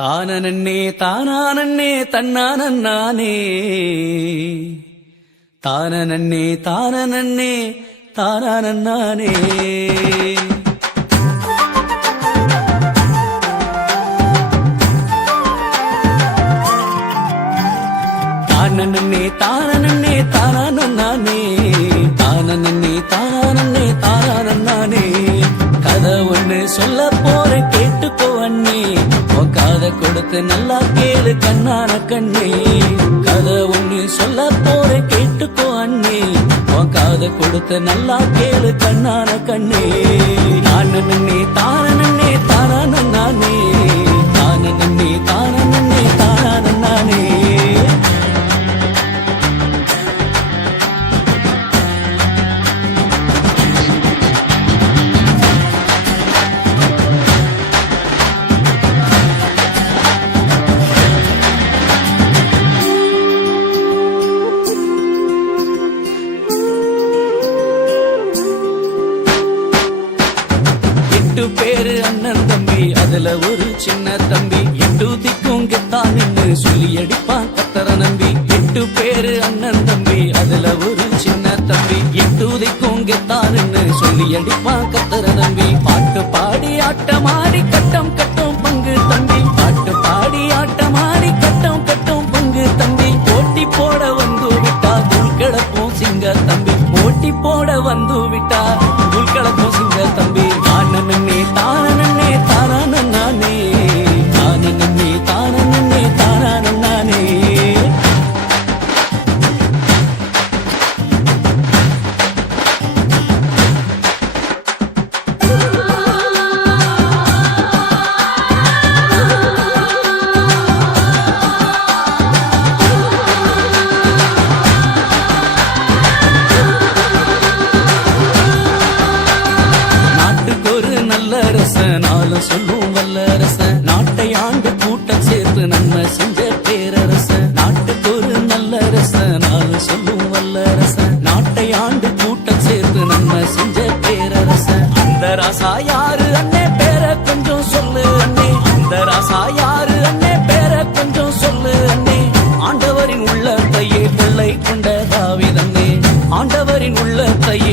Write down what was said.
താനനണ്ണേ താനാനണ്ണേ തന്നാനന്നാനേ. താനനണ്ണേ താനനണ്ണേ താനാനന്നാനേ. താനനണ്ണേ താനനണ്ണേ போற கேட்டுக்கோ அண்ணே. உன் காதை கொடுத்து நல்லா கேளு கண்ணான கண்ணே. கதை ஒண்ணு சொல்ல போற கேட்டுக்கோ அண்ணே. உன் காதை கொடுத்து நல்லா கேளு கண்ணான கண்ணே. பேரு அண்ணன் தம்பி. அதுல ஒரு சின்ன தம்பி. எட்டு திக்கும் கெத்தான் சொல்லி அடிப்பான் கத்தர நம்பி. எட்டு பேரு அண்ணன் தம்பி. அதுல ஒரு சின்ன தம்பி. எட்டு திக்கும் கெத்தான் சொல்லி அடிப்பான் கத்தர நம்பி. பாட்டு பாடி ஆட்டமாடி வல்லரச நாட்டை ஆண்டு கூட்டம் சேர்த்து நம்ம செஞ்ச பேரரச. அந்த ராசா யாரு? அண்ணே பேர கொஞ்சம் சொல்லு அண்ணே. அந்த ராசா யாரு? அண்ணே பேர கொஞ்சம் சொல்லு அண்ணே. ஆண்டவரின் உள்ளத்தையே பிள்ளை கொண்ட தாவிதன்னே ஆண்டவரின் உள்ளத்தையே